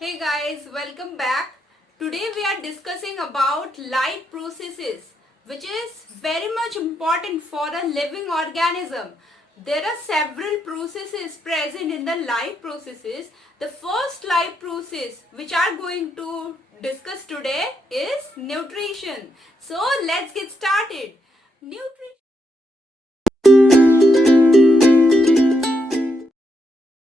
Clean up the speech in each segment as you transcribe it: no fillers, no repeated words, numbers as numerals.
Hey guys, welcome back. Today we are discussing about life processes, which is very much important for a living organism. There are several processes present in the life processes. The first life process which I am going to discuss today is nutrition. So let's get started. Nutrition.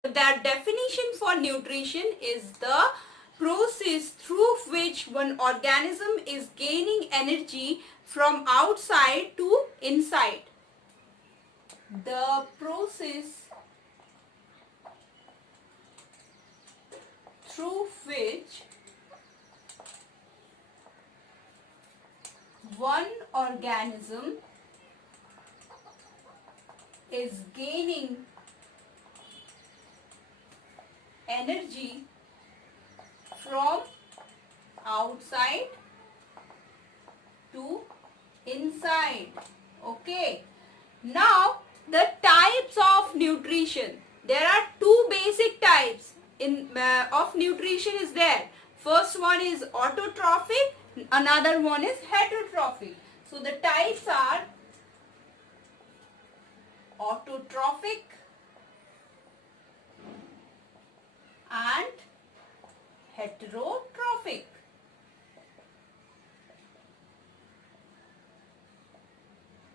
The definition for nutrition is the process through which one organism is gaining energy from outside to inside. The process through which one organism is gaining energy from outside to inside. Okay. Now the types of nutrition. There are two basic types of nutrition is there. First one is autotrophic, another one is heterotrophic. So the types are autotrophic and heterotrophic.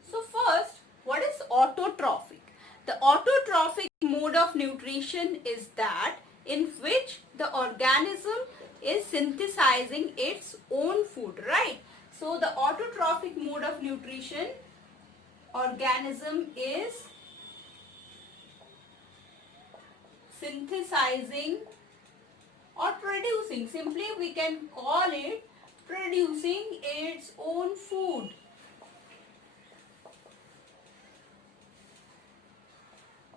So first, what is autotrophic? The autotrophic mode of nutrition is that in which the organism is synthesizing its own food, right? So the autotrophic mode of nutrition, organism is synthesizing or producing. Simply we can call it producing its own food.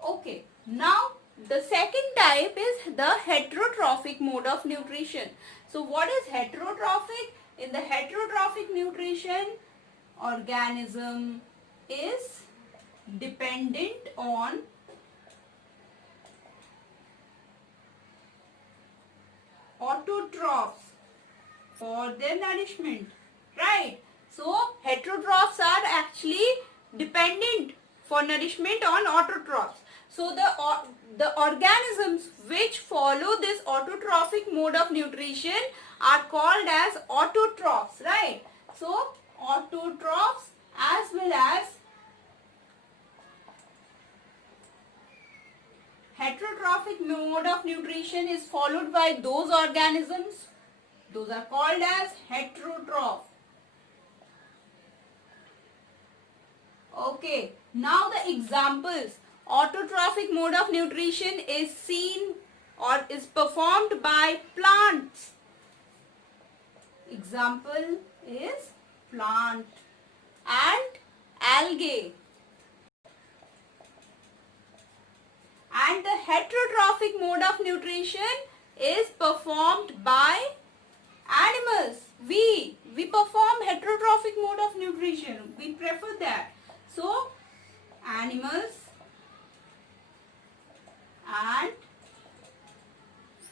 Okay, now the second type is the heterotrophic mode of nutrition. So what is heterotrophic? In the heterotrophic nutrition, organism is dependent on autotrophs for their nourishment, right? So heterotrophs are actually dependent for nourishment on autotrophs. So the organisms which follow this autotrophic mode of nutrition are called as autotrophs, right? So autotrophs as well as heterotrophic mode of nutrition is followed by those organisms. Those are called as heterotroph. Okay, now the examples. Autotrophic mode of nutrition is seen or is performed by plants. Example is plant and algae. And the heterotrophic mode of nutrition is performed by animals. We perform heterotrophic mode of nutrition. We prefer that. So, animals and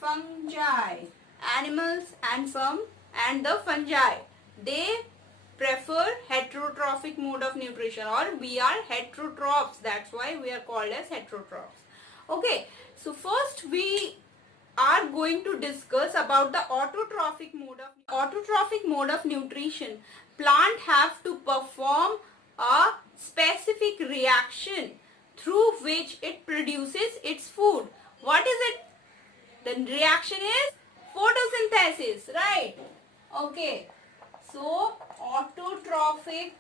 fungi. Animals and the fungi. They prefer heterotrophic mode of nutrition, or we are heterotrophs. That's why we are called as heterotrophs. Okay, so first we are going to discuss about the autotrophic mode of nutrition. Plant have to perform a specific reaction through which it produces its food. What is it? The reaction is photosynthesis, right? Okay, so autotrophic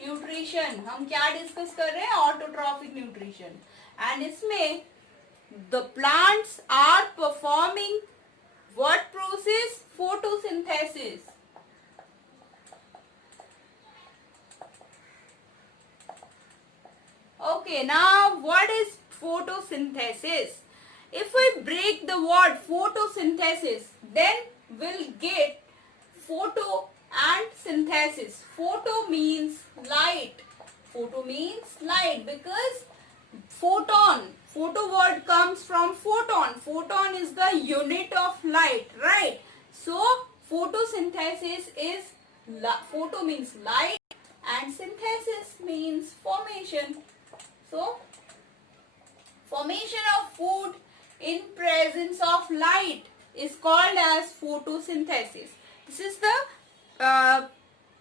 nutrition हम क्या discuss कर रहे हैं autotrophic nutrition and इसमें the plants are performing what process photosynthesis okay now what is photosynthesis if we break the word photosynthesis then we'll get photo and synthesis. Photo means light. Photo means light because photon Photo word comes from photon. Photon is the unit of light, right? So photosynthesis is, photo means light and synthesis means formation. So formation of food in presence of light is called as photosynthesis. This is the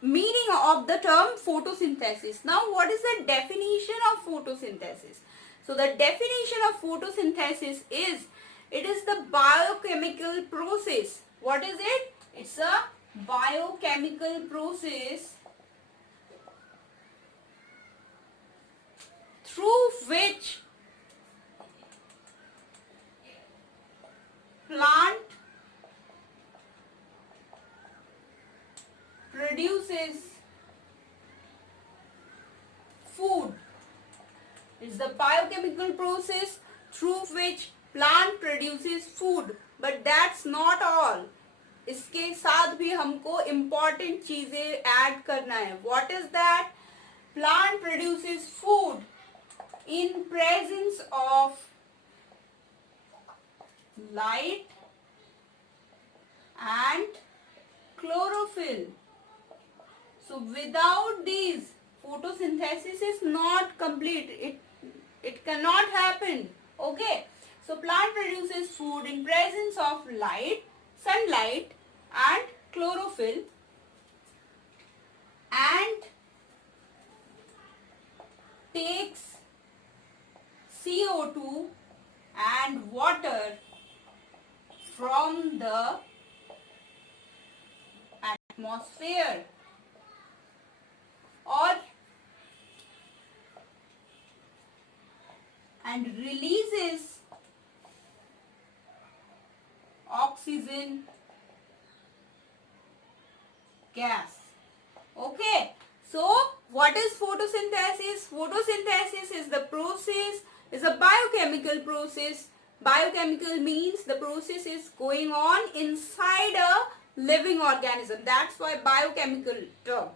meaning of the term photosynthesis. Now what is the definition of photosynthesis? So the definition of photosynthesis is, it is the biochemical process. What is it? It's a biochemical process through which plant produces food. It's the biochemical process through which plant produces food. But that's not all. इसके साथ भी हमको important चीजें add करना है. What is that? Plant produces food in presence of light and chlorophyll. So without these, photosynthesis is not complete. It cannot happen. Okay. So plant produces food in presence of light, sunlight and chlorophyll, and takes CO2 and water from the atmosphere, and releases oxygen gas. Okay. So what is photosynthesis? Photosynthesis is the process, is a biochemical process. Biochemical means the process is going on inside a living organism. That's why biochemical term.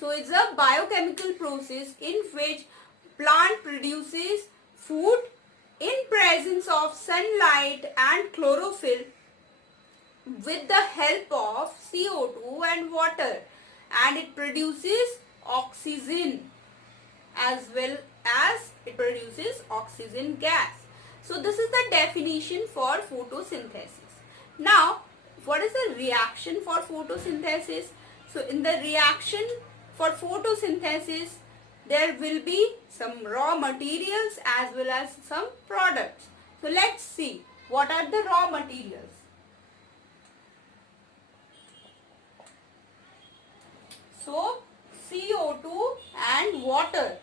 So it's a biochemical process in which plant produces food in presence of sunlight and chlorophyll with the help of CO2 and water, and it produces oxygen as well as it produces oxygen gas. So this is the definition for photosynthesis. Now what is the reaction for photosynthesis? So in the reaction for photosynthesis, there will be some raw materials as well as some products. So let's see what are the raw materials. So CO2 and water,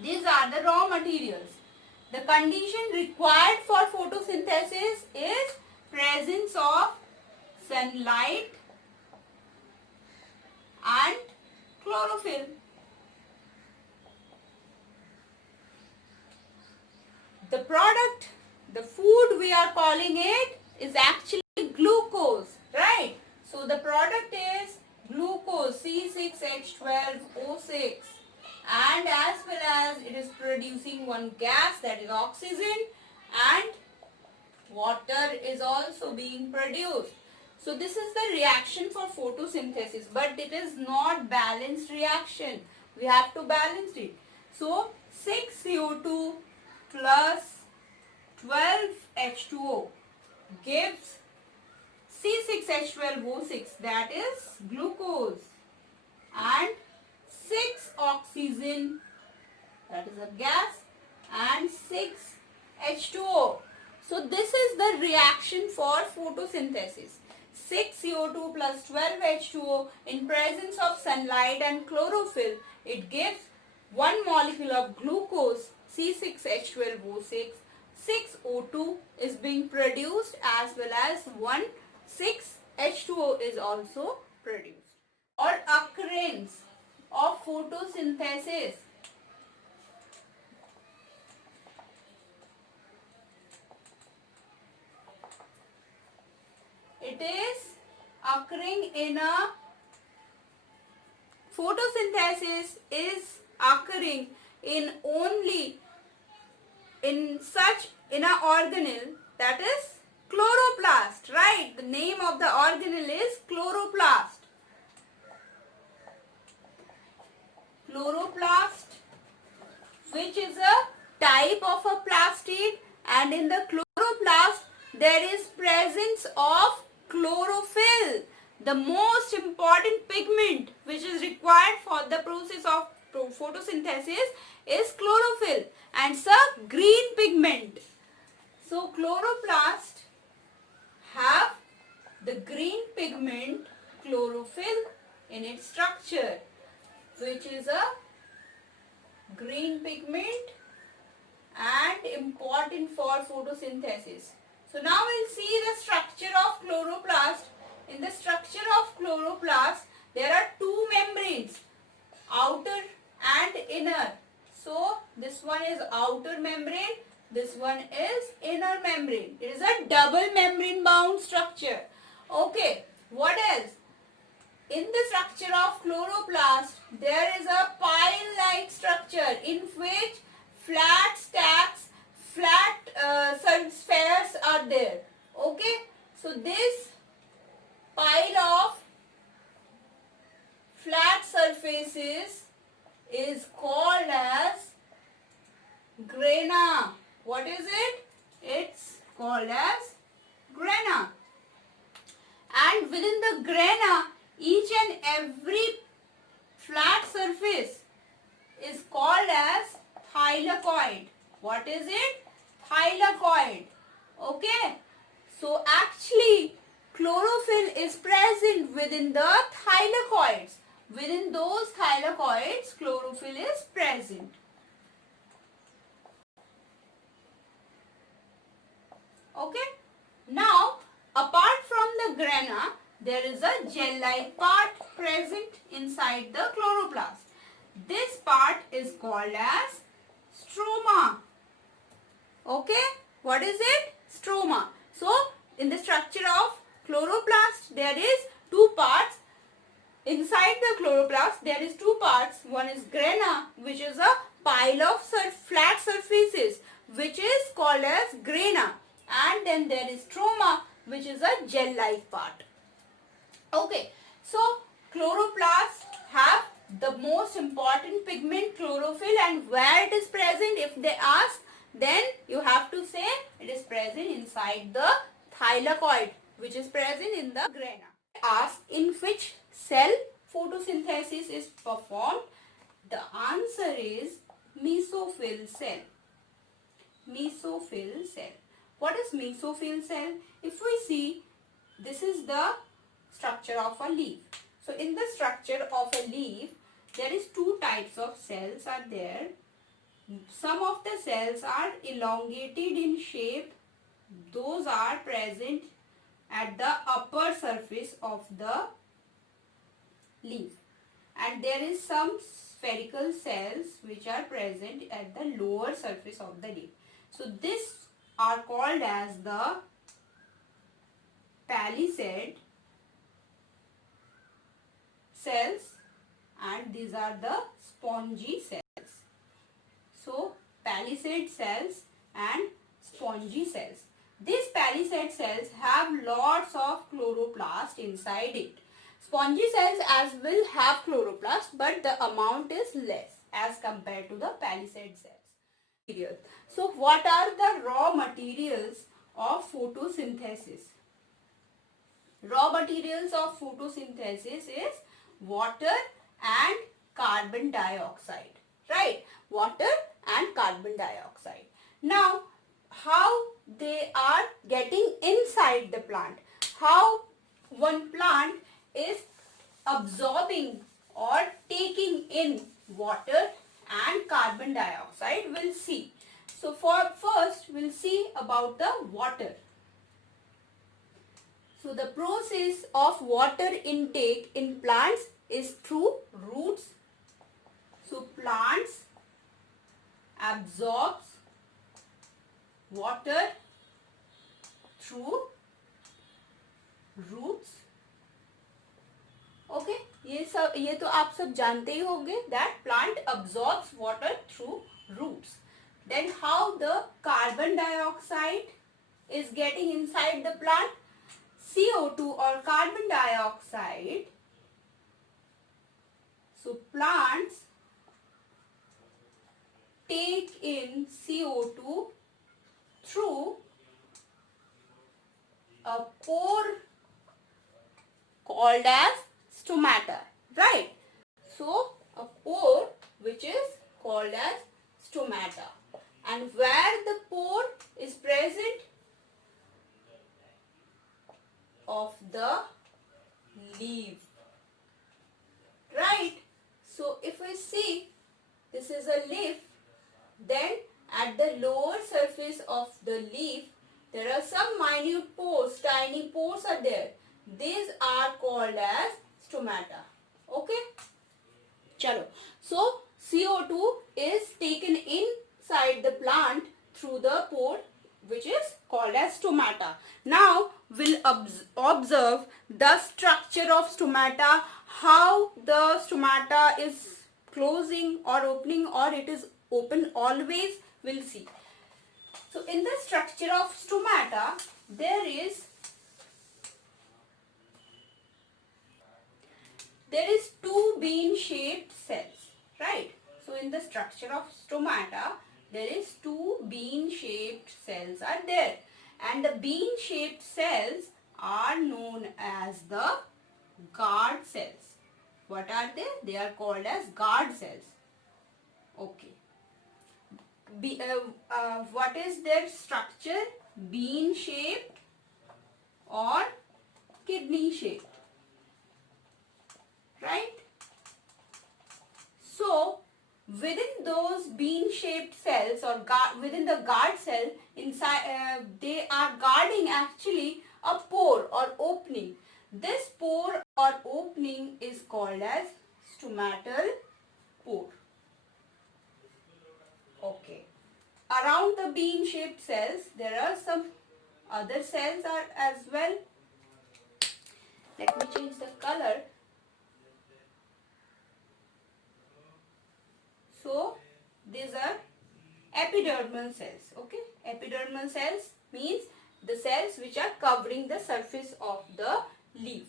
these are the raw materials. The condition required for photosynthesis is presence of sunlight and chlorophyll. The product, the food we are calling it, is actually glucose, right? So the product is glucose, C6H12O6, and as well as it is producing one gas, that is oxygen, and water is also being produced. So this is the reaction for photosynthesis, but it is not balanced reaction. We have to balance it. So 6CO2 plus 12H2O gives C6H12O6, that is glucose, and 6 oxygen, that is a gas, and 6 H2O. So this is the reaction for photosynthesis. 6 CO2 plus 12 H2O in presence of sunlight and chlorophyll, it gives one molecule of glucose, C6H12O6. 6 O2 is being produced as well as 6 H2O is also produced. Or occurrence of photosynthesis. It is occurring in a photosynthesis is occurring in only in a organelle, that is chloroplast, right? The name of the organelle is chloroplast. Chloroplast, which is a type of a plastid, and in the chloroplast there is presence of chlorophyll, the most important pigment which is required for the process of photosynthesis is chlorophyll, and it's a green pigment. So chloroplast have the green pigment chlorophyll in its structure, which is a green pigment and important for photosynthesis. So now we'll see the structure of chloroplast. In the structure of chloroplast, there are two membranes, outer and inner. So this one is outer membrane, this one is inner membrane. It is a double membrane bound structure. Okay, what else? In the structure of chloroplast, there is a pile-like structure in which flat stacks, spheres are there. Okay, so this pile of flat surfaces is called as grana. What is it? It's called as grana. And within the grana, each and every flat surface is called as thylakoid. What is it? Thylakoid. Okay. So actually chlorophyll is present within the thylakoids. Within those thylakoids, chlorophyll is present. Okay. Now, apart from the grana, there is a gel-like part present inside the chloroplast. This part is called as stroma. Okay, what is it? Stroma. So, in the structure of chloroplast, there is two parts. Inside the chloroplast, there is two parts. One is grana, which is a pile of flat surfaces, which is called as grana. And then there is stroma, which is a gel-like part. Okay, so chloroplasts have the most important pigment chlorophyll, and where it is present, if they ask, then you have to say it is present inside the thylakoid, which is present in the grana. Ask in which cell photosynthesis is performed, the answer is mesophyll cell. Mesophyll cell. What is mesophyll cell? If we see, this is the structure of a leaf. So in the structure of a leaf, there is two types of cells are there. Some of the cells are elongated in shape. Those are present at the upper surface of the leaf. And there is some spherical cells which are present at the lower surface of the leaf. So this are called as the palisade cells, and these are the spongy cells. So palisade cells and spongy cells. These palisade cells have lots of chloroplast inside it. Spongy cells as well have chloroplast, but the amount is less as compared to the palisade cells. So what are the raw materials of photosynthesis? Raw materials of photosynthesis is water and carbon dioxide, right? Water and carbon dioxide. Now, how they are getting inside the plant? How one plant is absorbing or taking in water and carbon dioxide, we'll see. So first we'll see about the water. So the process of water intake in plants is through roots. So plants absorbs water through roots. Okay, ये तो आप सब जानते ही होंगे that plant absorbs water through roots. Then how the carbon dioxide is getting inside the plant? CO2 or carbon dioxide. So plants take in CO2 through a pore called as stomata, right? So a pore which is called as stomata, and where the pore is present? Of the leaf, right? So if we see this is a leaf, then at the lower surface of the leaf there are some minute pores, tiny pores are there. These are called as stomata. Okay, chalo. So CO2 is taken inside the plant through the pore which is called as stomata. Now we'll observe the structure of stomata, how the stomata is closing or opening, or it is open always. We'll see. So in the structure of stomata there is two bean shaped cells, right? So in the structure of stomata there is two bean shaped cells are there, and the bean shaped cells are known as the guard cells. What are they? They are called as guard cells. Okay. What is their structure? Bean shaped or kidney shaped, right? So within those bean shaped cells or within the guard cell inside, they are guarding actually a pore or opening. This pore or opening is called as stomatal pore. Okay. Around the bean shaped cells there are some other cells are as well. Let me change the color. So these are epidermal cells. Okay, epidermal cells means the cells which are covering the surface of the leaf,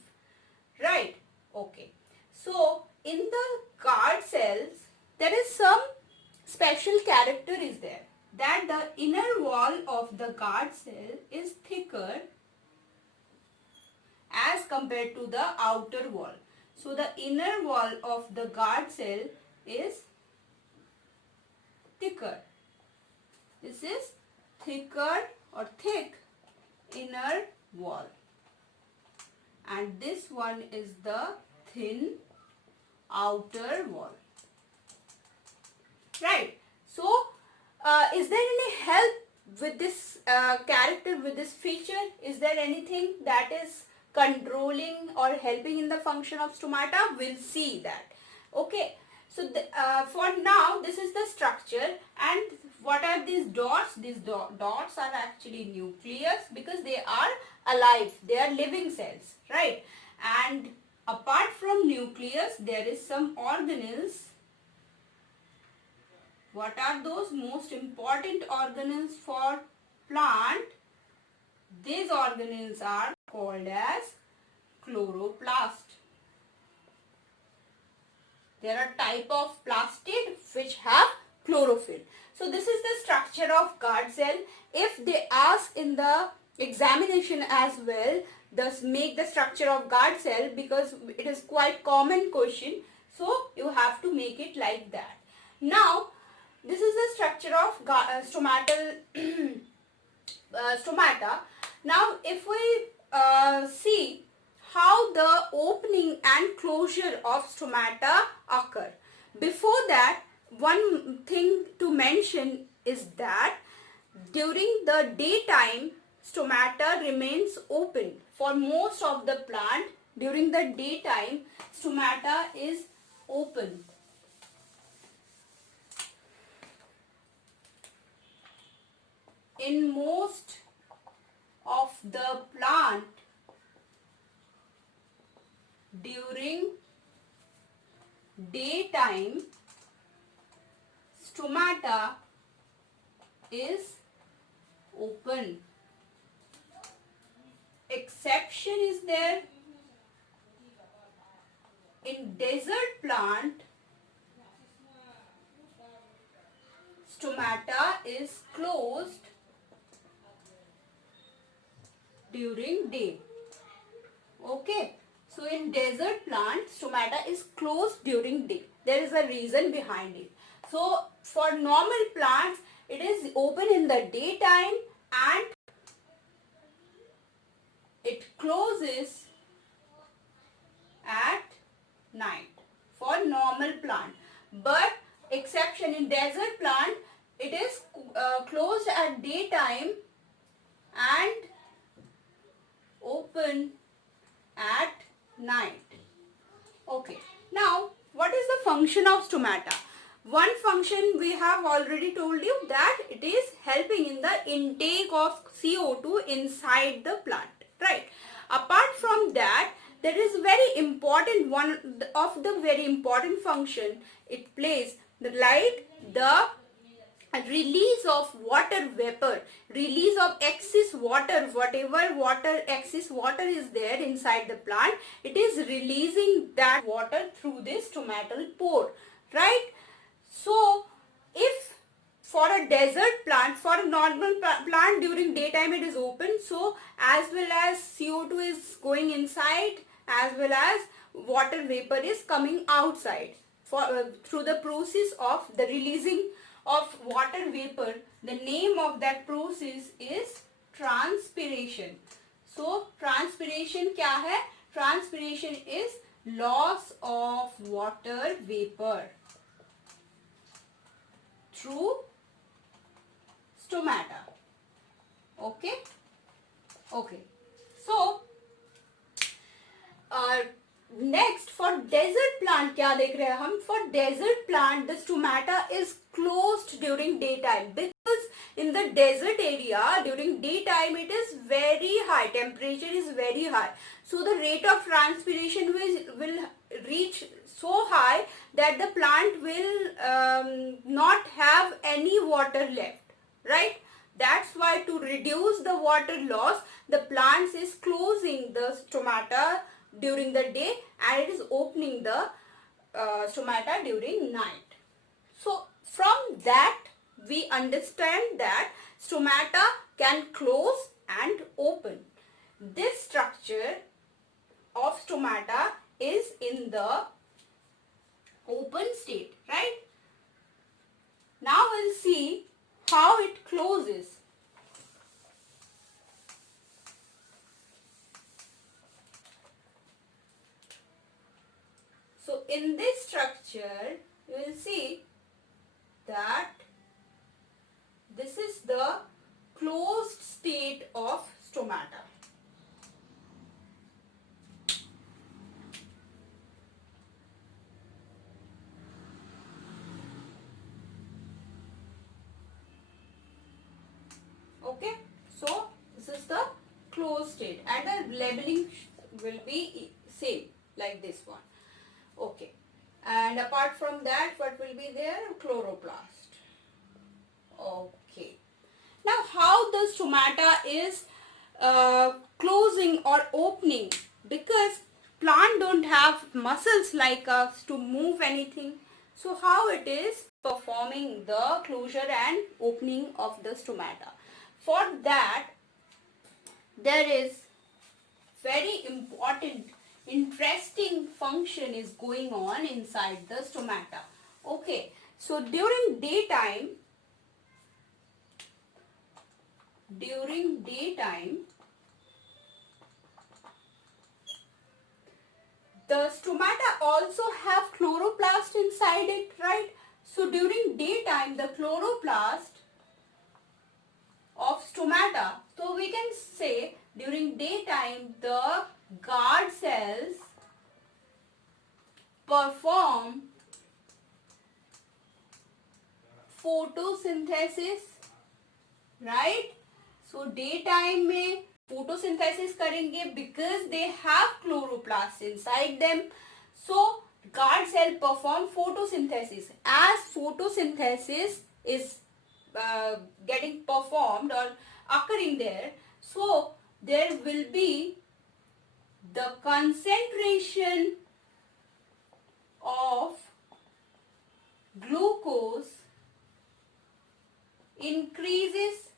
right? Okay, so in the guard cells there is some special character is there, that the inner wall of the guard cell is thicker as compared to the outer wall. So the inner wall of the guard cell is thicker. This is thicker or thick inner wall, and this one is the thin outer wall, right? So is there any help with this character, with this feature? Is there anything that is controlling or helping in the function of stomata? We'll see that. Okay, so for now this is the structure. And what are these dots? These dots are actually nucleus, because they are alive, they are living cells, right? And apart from nucleus there is some organelles. What are those most important organelles for plant? These organelles are called as chloroplast. There are type of plastid which have chlorophyll. So this is the structure of guard cell. If they ask in the examination as well, thus make the structure of guard cell, because it is quite common question. So you have to make it like that. Now this is the structure of stomatal stomata. Now if we see how the opening and closure of stomata occur. Before that, one thing to mention is that during the daytime stomata remains open. For most of the plant, during the daytime stomata is open. In most of the plant, during daytime stomata is open. Exception is there. In desert plant, stomata is closed during day. Okay. So in desert plant, stomata is closed during day. There is a reason behind it. So for normal plants, it is open in the daytime and it closes at night for normal plant. But exception in desert plant, it is closed at daytime and open at night. Okay. Now, what is the function of stomata? One function we have already told you, that it is helping in the intake of CO2 inside the plant, right? Apart from that, there is very important, one of the very important function it plays, like the release of water vapor, release of excess water, whatever water, excess water is there inside the plant, it is releasing that water through this stomatal pore, right? So if for a desert plant, for a normal plant during daytime it is open, so as well as CO2 is going inside, as well as water vapor is coming outside for through the process of the releasing of water vapor. The name of that process is transpiration. So transpiration क्या है? Transpiration is loss of water vapor through stomata. Okay. Okay. So next for desert plant क्या देख रहे हैं हम? For desert plant the stomata is closed during daytime, because in the desert area during daytime it is very high, temperature is very high, so the rate of transpiration will reach so high that the plant will not have any water left, right? That's why to reduce the water loss, the plant is closing the stomata during the day and it is opening the stomata during night. So from that we understand that stomata can close and open. This structure of stomata is in the open state, right? Now we'll see how it closes. So in this structure, you will see that this is the closed state of stomata. Okay, so this is the closed state and the labeling will be same like this one. Okay, and apart from that, what will be there? Chloroplast. Okay, now how the stomata is closing or opening, because plant don't have muscles like us to move anything, so how it is performing the closure and opening of the stomata? For that there is very important interesting function is going on inside the stomata. Okay, so during daytime the stomata also have chloroplast inside it, right? So during daytime the chloroplast of stomata, so we can say during daytime the guard cells perform photosynthesis, right? So daytime में photosynthesis करेंगे because they have chloroplast inside them. So guard cell perform photosynthesis. As photosynthesis is getting performed or occurring there. So there will be the concentration of glucose increases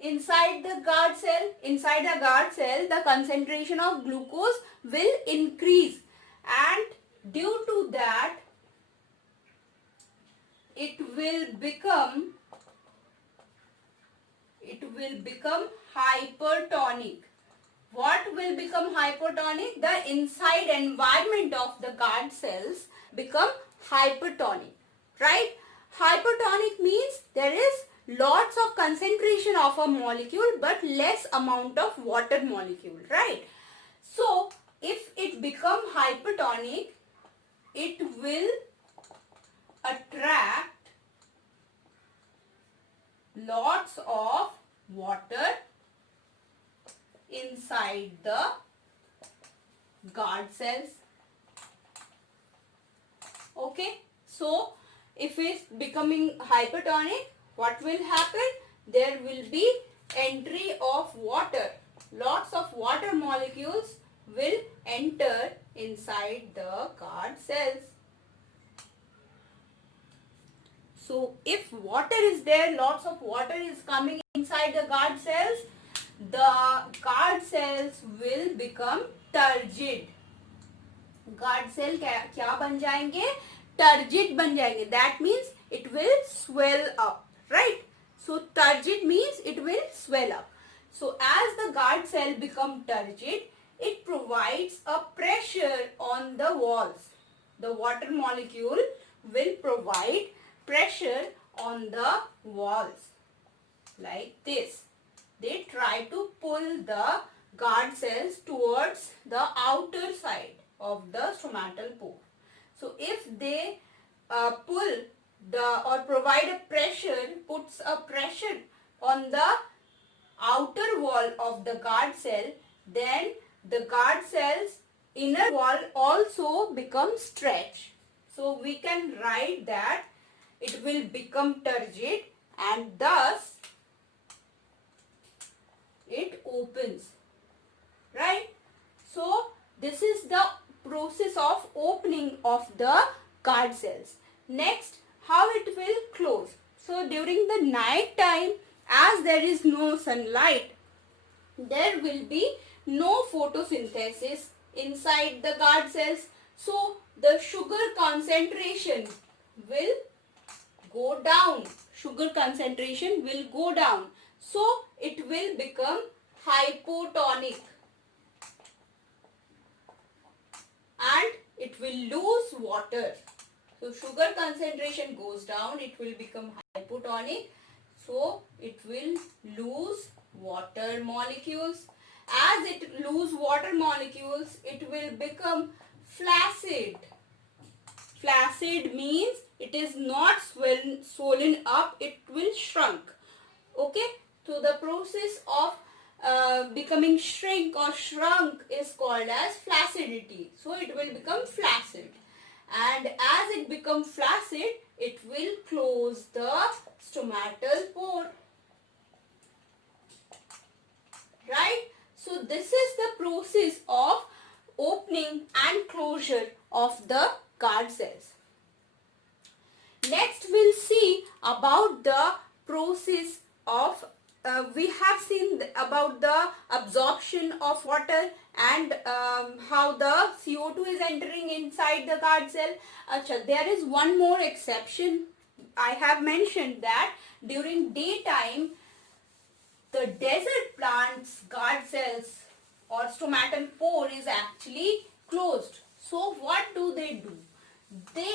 inside the guard cell. Inside the guard cell, the concentration of glucose will increase, and due to that it will become hypertonic. What will become hypertonic? The inside environment of the guard cells become hypertonic, right? Hypertonic means there is lots of concentration of a molecule but less amount of water molecule, right? So if it become hypertonic, it will attract lots of water inside the guard cells. Okay, so if it's becoming hypertonic, what will happen? There will be entry of water. Lots of water molecules will enter inside the guard cells. So if water is there, lots of water is coming inside the guard cells, the guard cells will become turgid. Guard cell क्या बन जाएंगे? Turgid बन जाएंगे. That means it will swell up, right? So turgid means it will swell up. So as the guard cell become turgid, it provides a pressure on the walls. The water molecule will provide pressure on the walls like this. They try to pull the guard cells towards the outer side of the stomatal pore. So if they pull or provide a pressure, puts a pressure on the outer wall of the guard cell, then the guard cell's inner wall also becomes stretched. So we can write that it will become turgid and thus it opens, right? So this is the process of opening of the guard cells. Next, how it will close. So during the night time, as there is no sunlight, there will be no photosynthesis inside the guard cells. So the sugar concentration will go down. Sugar concentration will go down. So it will become hypotonic and it will lose water. So sugar concentration goes down, it will become hypotonic. So it will lose water molecules. As it lose water molecules, it will become flaccid. Flaccid means it is not swollen up, it will shrunk. Okay, so the process of becoming shrink or shrunk is called as flaccidity. So it will become flaccid, and as it becomes flaccid, it will close the stomatal pore, right? So this is the process of opening and closure of the guard cells. Next we'll see about the process of we have seen about the absorption of water and how the CO2 is entering inside the guard cell. There is one more exception. I have mentioned that during daytime, the desert plant's guard cells or stomatal pore is actually closed. So what do? They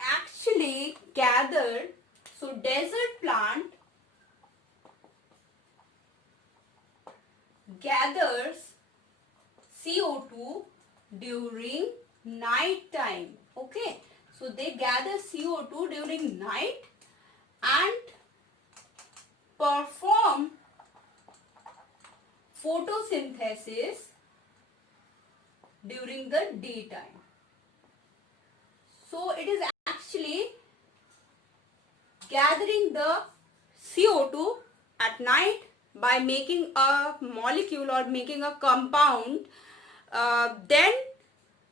actually gather, so desert plant gathers CO2 during night time. Okay, so they gather CO2 during night and perform photosynthesis during the daytime. So it is actually gathering the CO2 at night by making a molecule or making a compound, then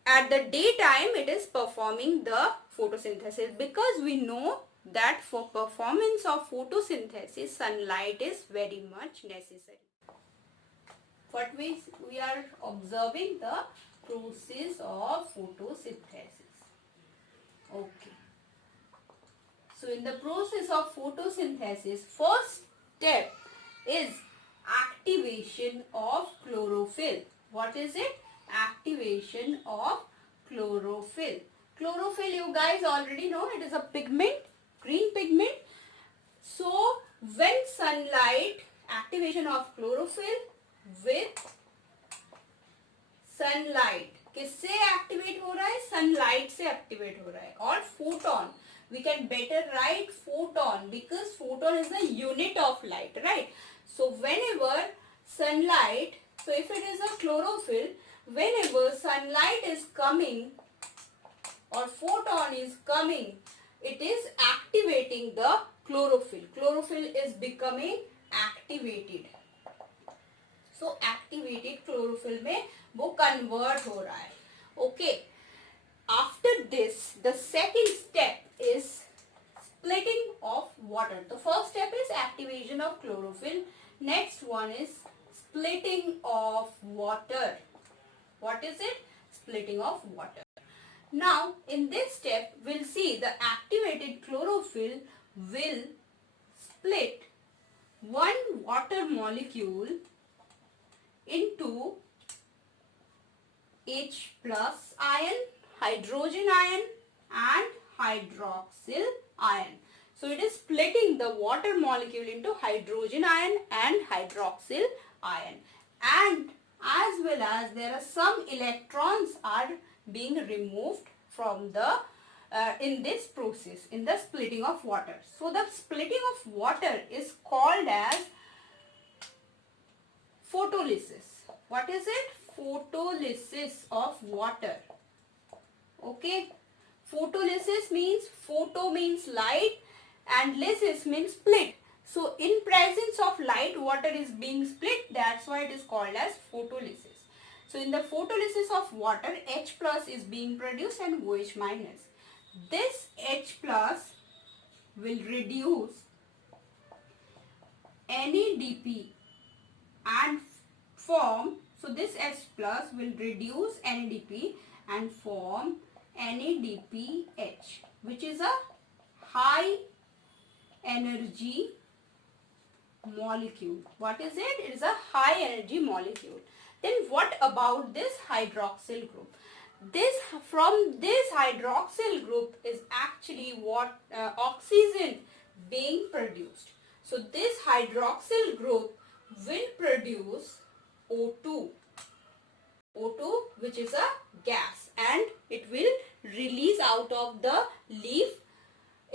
at the daytime it is performing the photosynthesis, because we know that for performance of photosynthesis sunlight is very much necessary. What we are observing the process of photosynthesis. Okay. So in the process of photosynthesis, first step is activation of chlorophyll. What is it? Activation of chlorophyll. Chlorophyll, you guys already know, it is a pigment, green pigment. So when sunlight, activation of chlorophyll with sunlight, किससे activate हो रहा है? Sunlight से activate हो रहा है. और photon, we can better write photon because photon is the unit of light, right? So whenever sunlight, so if it is a chlorophyll, whenever sunlight is coming or photon is coming, it is activating the chlorophyll. Chlorophyll is becoming activated. So activated chlorophyll में वो convert हो रहा है. Okay. After this, the second step is splitting of water. The first step is activation of chlorophyll. Next one is splitting of water. What is it? Splitting of water. Now, in this step, we'll see the activated chlorophyll will split one water molecule into H plus ion, hydrogen ion and hydroxyl ion. So it is splitting the water molecule into hydrogen ion and hydroxyl ion. And as well as there are some electrons are being removed from the in this process, in the splitting of water. So the splitting of water is called as photolysis. What is it? Photolysis of water. Okay. Photolysis means, photo means light and lysis means split. So in presence of light, water is being split. That's why it is called as photolysis. So in the photolysis of water, H plus is being produced and OH minus. This H plus will reduce NADP and form, so this H plus will reduce NADP and form NADPH, which is a high energy molecule. What is it? It is a high energy molecule. Then what about this hydroxyl group? From this hydroxyl group is actually what oxygen being produced. So this hydroxyl group will produce O2. O2, which is a gas, and it will release out of the leaf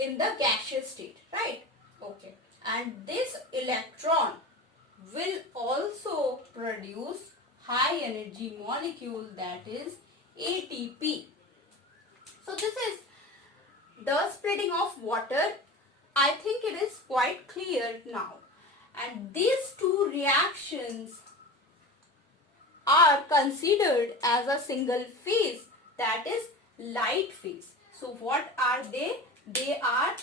in the gaseous state, right? Okay. And this electron will also produce high energy molecule, that is ATP. So this is the splitting of water. I think it is quite clear now. And these two reactions are considered as a single phase, that is light phase. So what are they? They are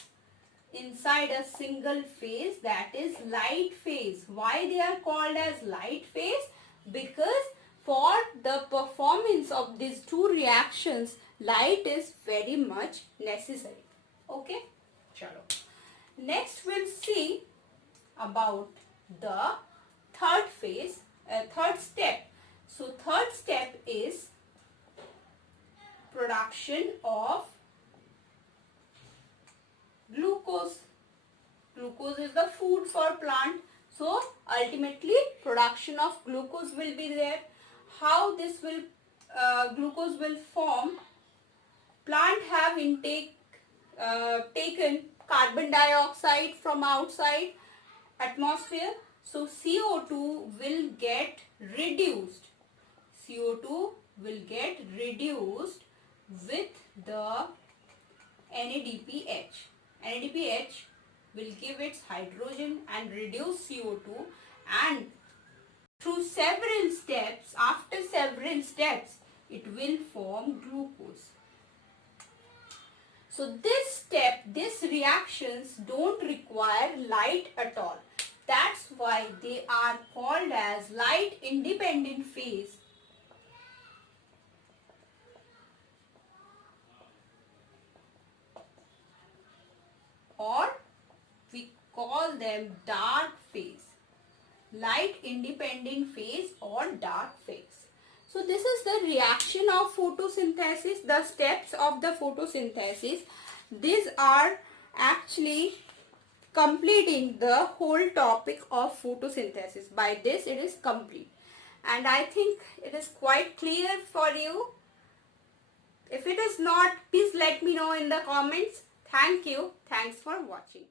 inside a single phase, that is light phase. Why they are called as light phase? Because for the performance of these two reactions, light is very much necessary. Okay? Chalo. Next we'll see about the third phase, third step. So third step is production of glucose. Glucose is the food for plant. So ultimately production of glucose will be there. How this will glucose will form? Plant have taken carbon dioxide from outside atmosphere. So CO2 will get reduced. CO2 will get reduced with the NADPH. NADPH will give its hydrogen and reduce CO2, and through several steps, after several steps, it will form glucose. So this step, these reactions don't require light at all. That's why they are called as light independent phase or we call them dark phase. Light independent phase or dark phase. So this is the reaction of photosynthesis, the steps of the photosynthesis. These are actually completing the whole topic of photosynthesis. By this it is complete. And I think it is quite clear for you. If it is not, please let me know in the comments. Thank you. Thanks for watching.